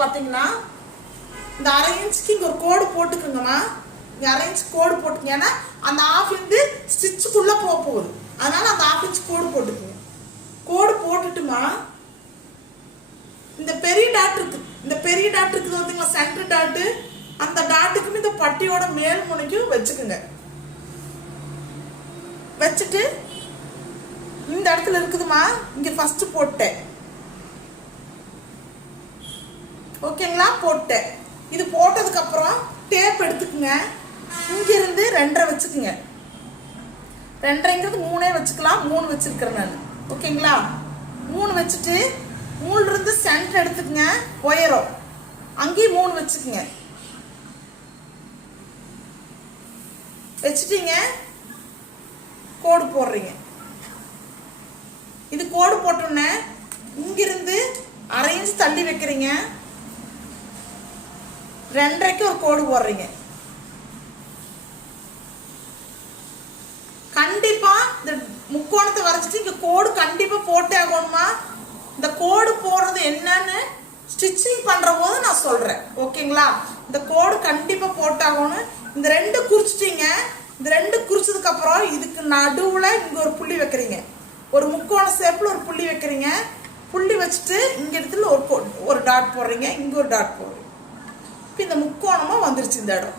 பார்த்தீங்கன்னா இந்த 1/2 இன்ச்சுக்கு இங்கே ஒரு கோடு போட்டுக்குங்கம்மா. இங்கே 1/2 இன்ச் கோடு போட்டுங்க. ஏன்னா அந்த 1/2 இன்ச்சு ஸ்டிச்சுக்குள்ளே போகுது. அதனால அந்த 1/2 இன்ச் கோடு போட்டுக்குங்க. கோடு போட்டுட்டுமா இந்த பெரிய டாட் இருக்கு, இந்த பெரிய டாட் இருக்குது பார்த்தீங்களா, சென்டர் டாட்டு, அந்த டாட்டுக்குன்னு இந்த பட்டியோட மேல் முனைக்கும் வச்சுக்குங்க. வச்சுட்டு இந்த இடத்துல இருக்குதுமா, இங்க ஃபர்ஸ்ட் போட்டேன். ஓகேங்களா? போட்டேன். இது போட்டதுக்கு அப்புறம் டேப் எடுத்துக்குங்க. இங்க இருந்து 2.5 வச்சுக்குங்க. 2.5ங்கிறது 3 வச்சுக்கலாம். 3 வச்சிருக்கிறேன் நான். ஓகேங்களா? 3 வச்சுட்டு 3 இருந்து சென்டர் எடுத்துக்குங்க. உயரம் அங்கேயும் 3 வச்சுக்குங்க. வச்சுட்டீங்க, கோடு போடுறீங்க. இது கோடு போட்டோன்னே இங்கிருந்து 1/2 இன்ச் தள்ளி வைக்கிறீங்க. 2.5க்கு ஒரு கோடு போடுறீங்க. கண்டிப்பா இந்த முக்கோணத்தை வரைச்சிட்டு இங்க கோடு கண்டிப்பா போட்டே ஆகணுமா. இந்த கோடு போடுறது என்னன்னு ஸ்டிச்சிங் பண்ற போது நான் சொல்றேன். ஓகேங்களா? இந்த கோடு கண்டிப்பா போட்டாகணும். இந்த 2 குறிச்சிட்டீங்க. இந்த 2 குறிச்சதுக்கு அப்புறம் இதுக்கு நடுவுல இங்க ஒரு புள்ளி வைக்கிறீங்க. ஒரு முக்கோண ஷேப்ல ஒரு புள்ளி வைக்கிறீங்க. புள்ளி வச்சுட்டு இங்க இடத்துல ஒரு டாட் போடுறீங்க. இங்க ஒரு டாட் போடுறீங்க. இப்போ இந்த முக்கோணமா வந்துருச்சு இந்த இடம்.